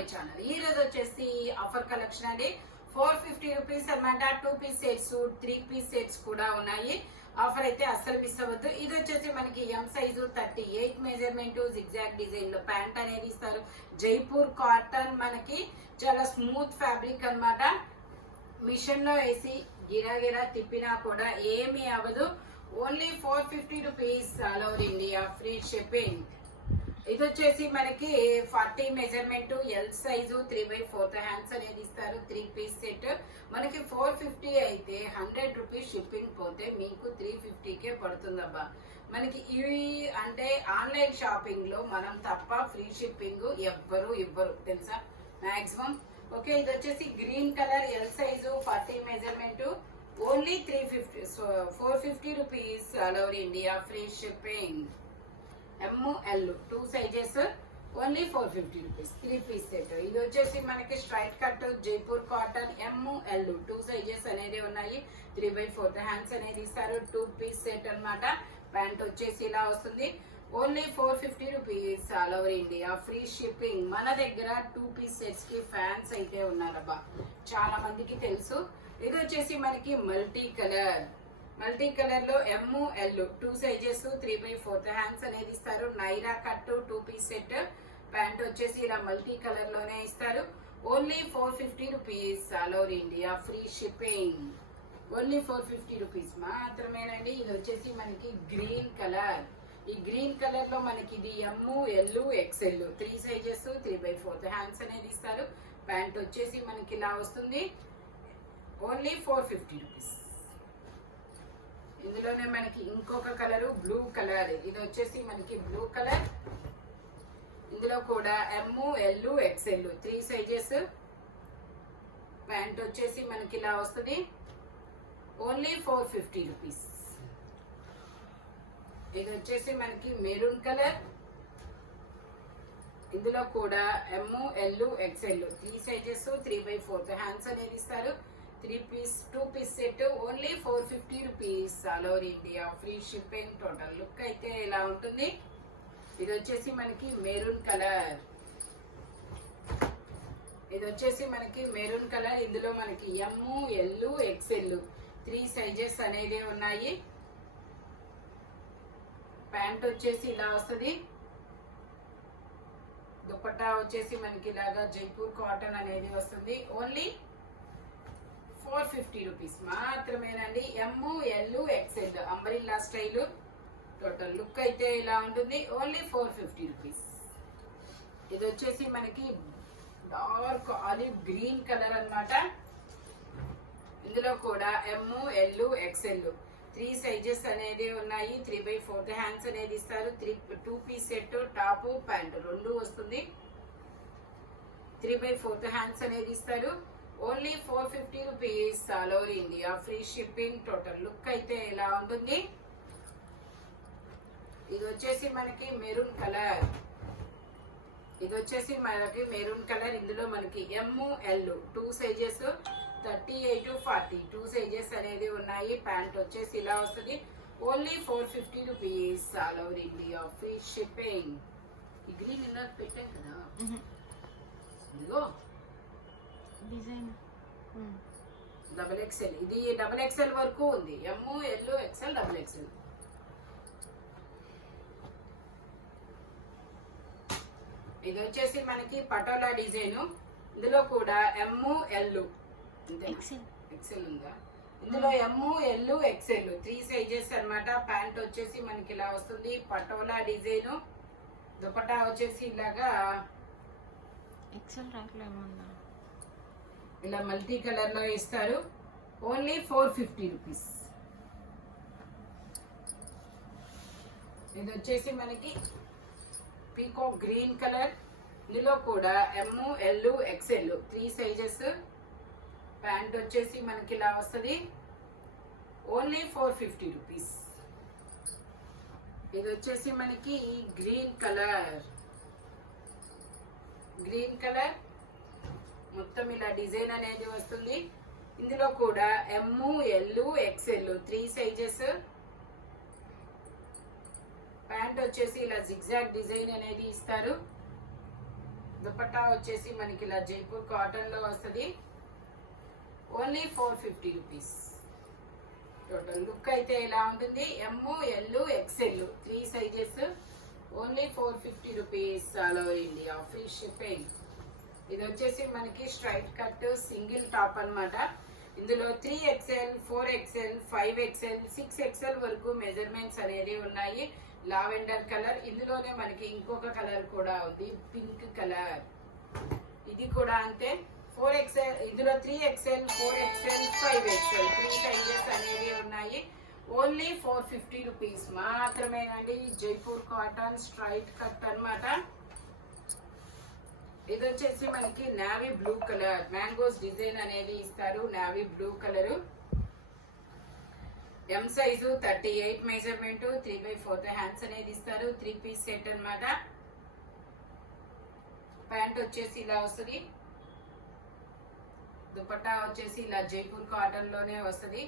My channel. ఈ రోజు వచ్చేసి ఆఫర్ కలెక్షన్ అండి. 450 రూపీస్ అన్నమాట. 2 పీస్ సెట్స్ 3 పీస్ సెట్స్ కూడా ఉన్నాయి. ఆఫర్ అయితే అస్సలు మిస్ అవ్వద్దు. ఇది వచ్చేసి మనకి ఎం సైజు 38 మెజర్మెంట్ జిగ్జాగ్ డిజైన్ లో ప్యాంట్ అనేది ఇస్తారు. జైపూర్ కాటన్ మనకి చాలా స్మూత్ ఫ్యాబ్రిక్ అన్నమాట. మిషన్ లో వేసి గిరా తిప్పినా కూడా ఏమీ అవ్వదు. Only 450 rupees all over India, free shipping. ఇది వచ్చేసి మనకి 40 మెజర్మెంట్ ఎల్ సైజు 3/4 హ్యాండ్స్ అనేది ఇస్తారు. 3 పీస్ సెట్ మనకి 450 అయితే 100 రూపీస్ షిప్పింగ్ పోతే మీకు 350కే పడుతుందబ్బా. మనకి ఇవి అంటే ఆన్లైన్ షాపింగ్ లో మనం తప్ప ఫ్రీ షిప్పింగ్ ఎవ్వరు ఇవ్వరు తెలుసా మాక్సిమం. ఓకే, ఇది వచ్చేసి green colour L size 40 measurement only 350 450 rupees all over India, free shipping. ML 2 sizes only 450 rupees, 3 piece set. ఇది వచ్చేసి మనకి straight cut Jaipur cotton ML 2 sizes అనేది ఉన్నాయి. 3/4 హ్యాండ్స్ అనేది ఇస్తారు. 2 పీస్ సెట్ అన్నమాట. ప్యాంట్ వచ్చేసి ఇలా వస్తుంది. Only 450 rupees all over India, free shipping. మన దగ్గర 2 పీస్ సెట్స్ కి ఫ్యాన్స్ అయితే ఉన్నారబ్బా, చాలా మందికి తెలుసు. ఇది వచ్చేసి మనకి మల్టీ కలర్ లో ML 2 సైజెస్ 3/4 హ్యాండ్స్ అనేది ఇస్తారు. Naira cut 2 piece set. Pant వచ్చేసి ఇలా మల్టీ కలర్ లోనే ఇస్తారు. Only 450 rupees all over India, free shipping. Only 450 rupees మాత్రమేనండి. ఇది వచ్చేసి మనకి గ్రీన్ కలర్. ఈ గ్రీన్ కలర్ లో మనకి ఇది ML XL 3 సైజెస్ 3/4 హ్యాండ్స్ అనేది ఇస్తారు. ప్యాంట్ వచ్చేసి మనకి ఇలా వస్తుంది. Only 450 rupees. ఇందులోనే మనకి ఇంకొక కలరు బ్లూ కలర్. ఇది వచ్చేసి మనకి బ్లూ కలర్. ఇందులో కూడా ML XL 3 సైజెస్. ప్యాంట్ వచ్చేసి మనకి ఇలా వస్తుంది. Only 450 rupees. ఇది వచ్చేసి మనకి మెరూన్ కలర్. ఇందులో కూడా ML XL 3 సైజెస్ 3/4 హ్యాండ్స్ అనేది ఇస్తారు. 2 piece set only 450 rupees all over India, free shipping. Total look అయితే ఇలా ఉంటుంది. ఇది వచ్చేసి మనకి మెరూన్ కలర్. ఇందులో మనకి ML XL 3 సైజెస్ అనేది ఉన్నాయి. ప్యాంట్ వచ్చేసి ఇలా వస్తుంది. దుపట్టా వచ్చేసి మనకి ఇలాగా జైపూర్ కాటన్ అనేది వస్తుంది. ఓన్లీ 450 రూపీస్ మాత్రమేనండి. ML XL umbrella style. Total look అయితే ఇలా ఉంటుంది. Only 450 rupees. ఇది వచ్చేసి మనకి డార్క్ ఆలివ్ గ్రీన్ కలర్ అన్నమాట. ఇందులో కూడా ML XL 3 సైజెస్ అనేది ఉన్నాయి. 3/4 హ్యాండ్స్ అనేది ఇస్తారు. 2 పీస్ సెట్ టాప్ ప్యాంట్ 2 వస్తుంది. 3/4 హ్యాండ్స్ అనేది ఇస్తారు. Only 450 rupees all over India, free shipping. Total look అయితే ఇలా ఉంటుంది. ఇది వచ్చేసి మనకి మెరూన్ కలర్. ఇందులో మనకి ML 2 సైజెస్ 38 to 40 2 సైజెస్ అనేది ఉన్నాయి. ప్యాంట్ వచ్చేసి ఇలా వస్తుంది. Only 450 rupees all over India, free shipping. ఈ గ్రీన్ ఇలా పెట్టాం కదా, ఇదిగో డిజైన్ XXL. ఇది XXL వరకు ఉంది. ML XL XXL. ఇది వచ్చేసి మనకి పటోలా డిజైన్. ఇందులో కూడా ML XL ఉందా? ఇందులో ML XL 3 సైజెస్ అన్నమాట. ప్యాంట్ వచ్చేసి మనకి ఇలా వస్తుంది. పటోలా డిజైన్. దుపట్టా వచ్చేసి ఇలాగా ఇలా మల్టీ కలర్ లో ఇస్తారు. Only 450 rupees. ఇది వచ్చేసి మనకి పీకాక్ గ్రీన్ కలర్. ఇందులో కూడా ML XL 3 సైజెస్. ప్యాంట్ వచ్చేసి మనకి ఇలా వస్తుంది. Only 450 rupees. ఇది వచ్చేసి మనకి గ్రీన్ కలర్ మొత్తం ఇలా డిజైన్ అనేది వస్తుంది. ఇందులో కూడా ML XL 3 సైజెస్. ప్యాంట్ వచ్చేసి ఇలా జిగ్జాగ్ డిజైన్ అనేది ఇస్తారు. దుపట్టా వచ్చేసి మనకి ఇలా జైపూర్ కాటన్ లో వస్తుంది. Only 450 rupees. టోటల్ లుక్ అయితే ఇలా ఉంటుంది. M, L, XL 3 sizes. Only 450 rupees all over India, free shipping. ఇది వచ్చేసి మనకి స్ట్రైట్ కట్ సింగిల్ టాప్ అన్నమాట. ఇందులో 3XL, 4XL, 5XL, 6XL వరకు మెజర్మెంట్స్ అనేది ఉన్నాయి. లావెండర్ కలర్, ఇందులోనే మనకి ఇంకొక కలర్ కూడా ఉంది, పింక్ కలర్. ఇది కూడా అంతే. 4XL, ఇందులో 3XL, 4XL, 5XL 3 సైజెస్ అనేవి ఉన్నాయి. ఓన్లీ 450 రూపీస్ మాత్రమేనండి. జైపూర్ కాటన్ స్ట్రైట్ కట్ అన్నమాట. ఇది వచ్చేసి మనకి navy blue colour, mangoes design అనేది ఇస్తారు. Navy blue colour, M size 38 measurement, 3/4 hands అనేది ఇస్తారు. 3 పీస్ సెట్ అన్నమాట. ప్యాంట్ వచ్చేసి ఇలా వస్తుంది. దుపట్టా వచ్చేసి ఇలా జైపూర్ కాటన్ లోనే వస్తుంది.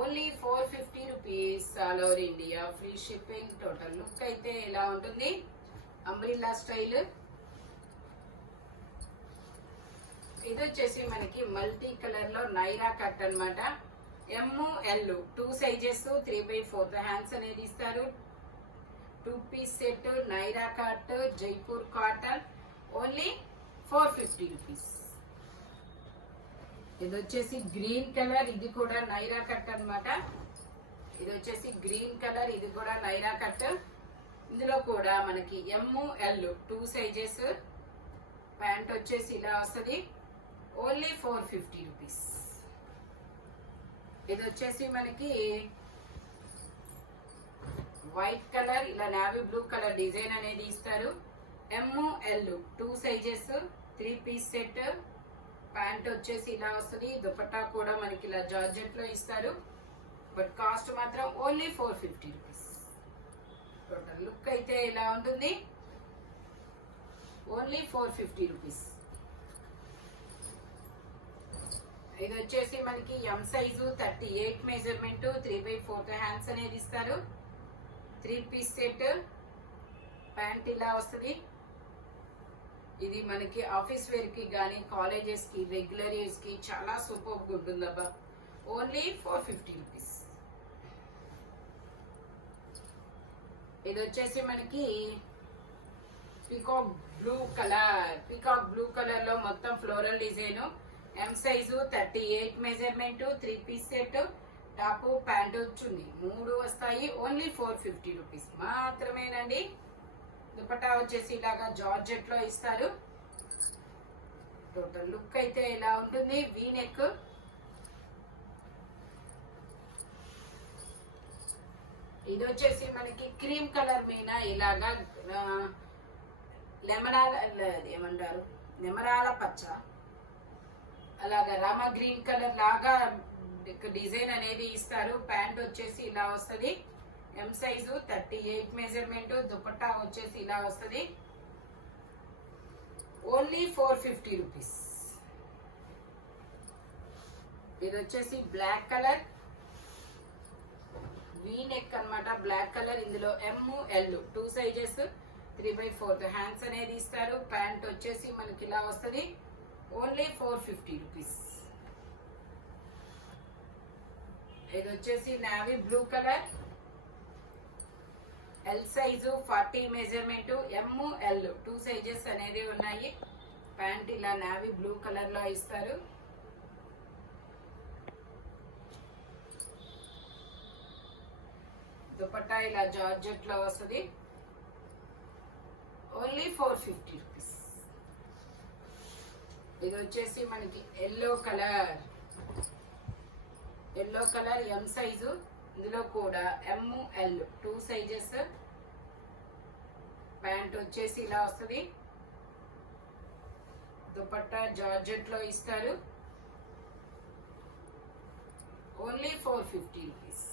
Only 450 rupees all over India, free shipping. Total look అయితే ఇలా ఉంటుంది. Umbrella style. ఇది వచ్చేసి మనకి మల్టీ కలర్ లో నైరా కట్ అన్నమాట. ఎమ్, ఎల్ 2 సైజెస్, 3/4 హ్యాండ్స్ అనేది ఇస్తారు. 2 piece set Naira cut Jaipur cotton. Only 450 rupees. ఇది వచ్చేసి గ్రీన్ కలర్, ఇది కూడా నైరా కట్ అన్నమాట. ఇది వచ్చేసి గ్రీన్ కలర్, ఇది కూడా నైరా కట్. ఇందులో కూడా మనకి ఎమ్, ఎల్ 2 సైజెస్. ప్యాంట్ వచ్చేసి ఇలా వస్తుంది. Only 450 rupees. ఇది వచ్చేసి మనకి వైట్ కలర్, ఇలా నావీ బ్లూ కలర్ డిజైన్ అనేది ఇస్తారు. M, L 2 sizes, 3 piece set. Pant వచ్చేసి ఇలా వస్తుంది. దుపట్టా కూడా మనకి ఇలా జార్జెట్ లో ఇస్తారు. బట్ కాస్ట్ మాత్రం ఓన్లీ 450 రూపీస్. టోటల్ లుక్ అయితే ఇలా ఉంటుంది. Only 450 rupees. ఇది వచ్చేసి మనకి ఎం సైజు 38 మెజర్మెంట్, 3/4 హ్యాండ్స్ అనేది ఇస్తారు. 3 పీస్ సెట్. ప్యాంట్ ఇలా వస్తుంది. ఇది మనకి ఆఫీస్ వేర్ కి కానీ కాలేజెస్ కి రెగ్యులర్ యూస్ కి చాలా సూపర్ గా ఉంటుందబ్బా. Only 450 rupees. ఇది వచ్చేసి మనకి peacock blue colour. Peacock blue colour లో మొత్తం floral design. M size 38 measurement, 3 piece set. Top pant వచ్చింది, 3 వస్తాయి. ఓన్లీ 450 రూపీస్ మాత్రమేనండి. దుపట్టా వచ్చేసి ఇలాగా జార్జెట్ లో ఇస్తారు. టోటల్ లుక్ అయితే ఇలా ఉంటుంది. V neck. ఇది వచ్చేసి మనకి క్రీమ్ కలర్ మీద ఇలాగా లెమనాల ఏమంటారు, నెమరాల పచ్చ, అలాగా రామా గ్రీన్ కలర్ లాగా డిజైన్ అనేది ఇస్తారు. ప్యాంట్ వచ్చేసి ఇలా వస్తుంది. ఎం సైజు 38 మెజర్మెంట్. దుపట్టా వచ్చేసి ఇలా వస్తుంది. Only 450 rupees. ఇది వచ్చేసి బ్లాక్ కలర్, వీ నెక్ అన్నమాట. బ్లాక్ కలర్, ఇందులో ఎమ్, ఎల్ 2 సైజెస్, 3/4 హ్యాండ్స్ అనేది ఇస్తారు. ప్యాంట్ వచ్చేసి మనకి ఇలా వస్తుంది. Only 450 rupees. ఇది వచ్చేసి navy blue colour, L size 40 measurement. M, L 2 sizes అనేది ఉన్నాయి. ప్యాంట్ ఇలా నావీ బ్లూ కలర్ లో ఇస్తారు. దుపట్టా ఇలా జార్జెట్ లో వస్తుంది. Only 450 rupees. ఇది వచ్చేసి మనకి yellow colour. Yellow colour M size. ఇందులో కూడా ఎమ్, ఎల్ 2 సైజెస్. ప్యాంట్ వచ్చేసి ఇలా వస్తుంది. దుపట్టా జార్జెట్ లో ఇస్తారు. Only 450 rupees.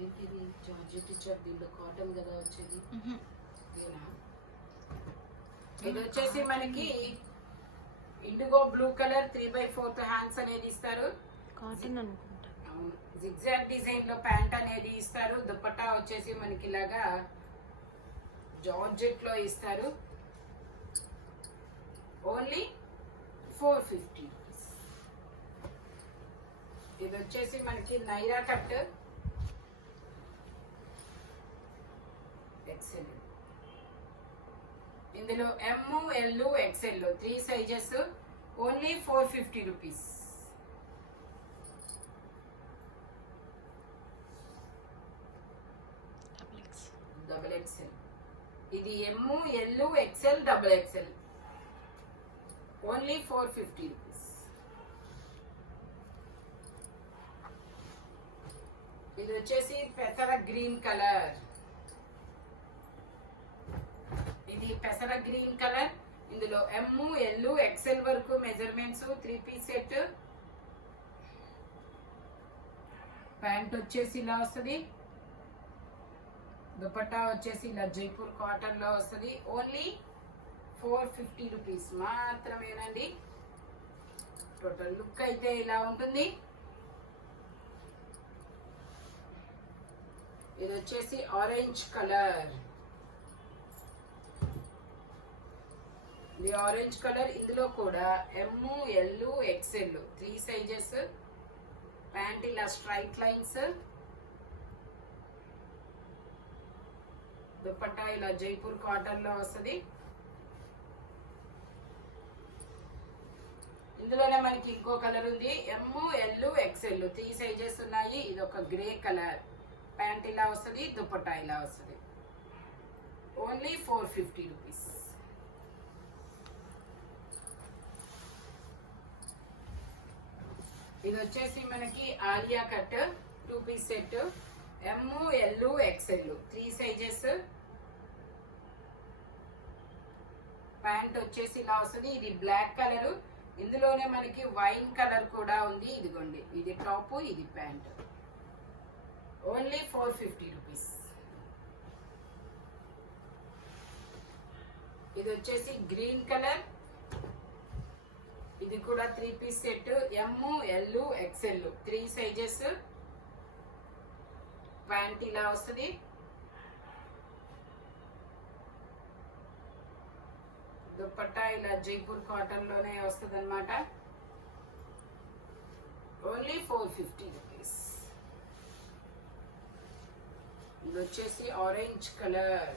ఏంటిది జార్జెట్ ఇచ్చారు, దీంట్లో కాటన్ కదా వచ్చేది. ఇది వచ్చేసి మనకి ఇండిగో బ్లూ కలర్, 3/4 హ్యాండ్స్ అనేది ఇస్తారు. కాటన్ అనుకుంటా. జిగ్జాగ్ డిజైన్ లో ప్యాంట్ అనేది ఇస్తారు. దుపట్టా వచ్చేసి మనకి ఇలాగా జార్జెట్ లో ఇస్తారు. Only 450 rupees. ఇది వచ్చేసి మనకి నైరా కట్ ఎక్సెల్. ఇందులో M, L, XL 3 sizes. Only 450 rupees. Double XL. ఇది M, L, XL, double XL. Only 450 rupees. ఇది వచ్చేసి పెసర గ్రీన్ కలర్. ఇది పెసర గ్రీన్ కలర్. ఇందులో ఎమ్, ఎల్, ఎక్సెల్ వరకు మెజర్మెంట్స్. 3 piece set. ప్యాంట్ వచ్చేసి ఇలా వస్తుంది. దుపట్టా వచ్చేసి ఇలా జైపూర్ కాటన్ లో వస్తుంది. ఓన్లీ 450 రూపీస్ మాత్రమేనండి. టోటల్ లుక్ అయితే ఇలా ఉంటుంది. ఇది వచ్చేసి ఆరెంజ్ కలర్. ఇది ఆరెంజ్ కలర్. ఇందులో కూడా M, L, XL 3 sizes. Pant ఇలా స్ట్రైట్ లైన్స్. దుపట్టా ఇలా జైపూర్ కాటన్ లో వస్తుంది. ఇందులోనే మనకి ఇంకో కలర్ ఉంది. ఎమ్, ఎల్, ఎక్సెల్ 3 సైజెస్ ఉన్నాయి. ఇది ఒక గ్రే కలర్. ప్యాంట్ ఇలా వస్తుంది. దుపట్టా ఇలా వస్తుంది. Only 450 rupees. ఇది వచ్చేసి మనకి Alia cut 2 piece set. M, L, XL 3 sizes. Pant వచ్చేసి ఇలా వస్తుంది. ఇది బ్లాక్ కలర్. ఇందులోనే మనకి వైన్ కలర్ కూడా ఉంది. ఇదిగోండి, ఇది టాప్, ఇది ప్యాంట్. Only 450 rupees. ఇది వచ్చేసి గ్రీన్ కలర్. ఇది కూడా 3 piece set. M, L, XL 3 sizes. Pant ఇలా వస్తుంది. దుపట్టా ఇలా జైపూర్ కాటన్ లోనే వస్తుంది అనమాట. Only 450 rupees. ఇది వచ్చేసి ఆరెంజ్ కలర్.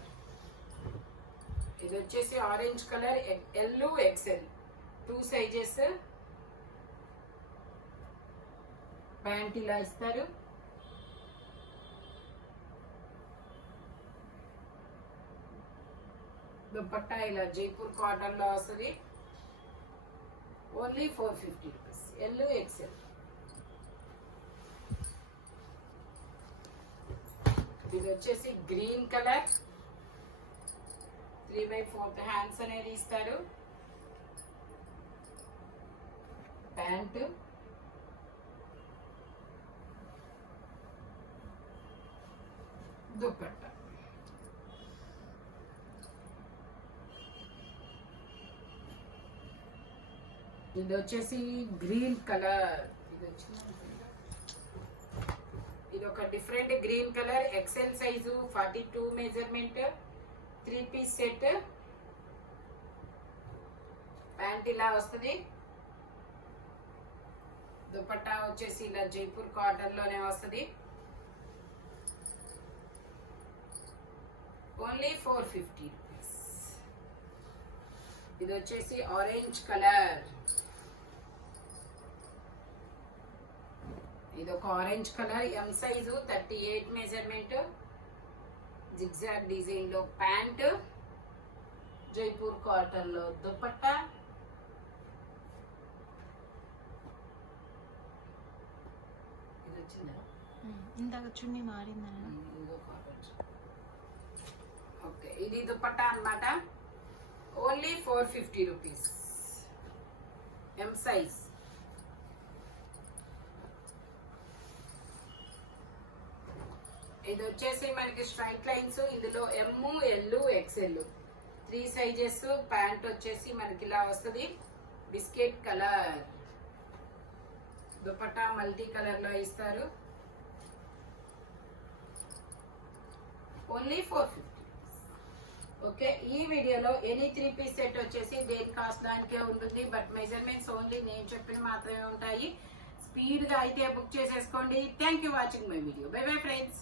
ఇది వచ్చేసి orange colour. L, XL 2 sizes. Pant ఇలా ఇస్తారు. దుపట్టా ఇలా జైపూర్ కాటన్ లో వస్తుంది. Only 450 rupees. L, XL. ఇది వచ్చేసి గ్రీన్ కలర్. 3/4 హ్యాండ్స్ అనేది ఇస్తారు. ప్యాంట్, దుపట్టా. ఇది వచ్చేసి గ్రీన్ కలర్. ఇది ఒక different green colour. XL size 42 measurement. 3 piece set. Pant ఇలా వస్తుంది. దుపట్టా వచ్చేసి ఇలా జైపూర్ కాటన్ లోనే వస్తుంది. Only 450 rupees. ఇది వచ్చేసి ఆరెంజ్ కలర్. ఇది ఒక orange colour. M size 38 measurement. Zigzag design లో ప్యాంట్. జైపూర్ కాటన్ లో దుపట్టా. ఇది వచ్చిందా? ఇందాక చున్నీ మారిందని. ఓకే, ఇది దుపట్టా అన్నమాట. Only 450 rupees. M size. ఇది వచ్చేసి మనకి స్ట్రైట్ లైన్స్. ఇందులో M, L, XL 3 sizes. Pant వచ్చేసి మనకి ఇలా వస్తుంది. Biscuit colour. Dupatta multi colour లో ఇస్తారు. ఓన్లీ 450. ఓకే, ఈ వీడియోలో ఎనీ 3 పీస్ సెట్ వచ్చేసి దేని కాస్ట్ దానికే ఉంటుంది. బట్ మెజర్మెంట్స్ ఓన్లీ నేను చెప్పిన మాత్రమే ఉంటాయి. స్పీడ్ గా అయితే బుక్ చేసేసుకోండి. Thank you watching my video. By bye friends.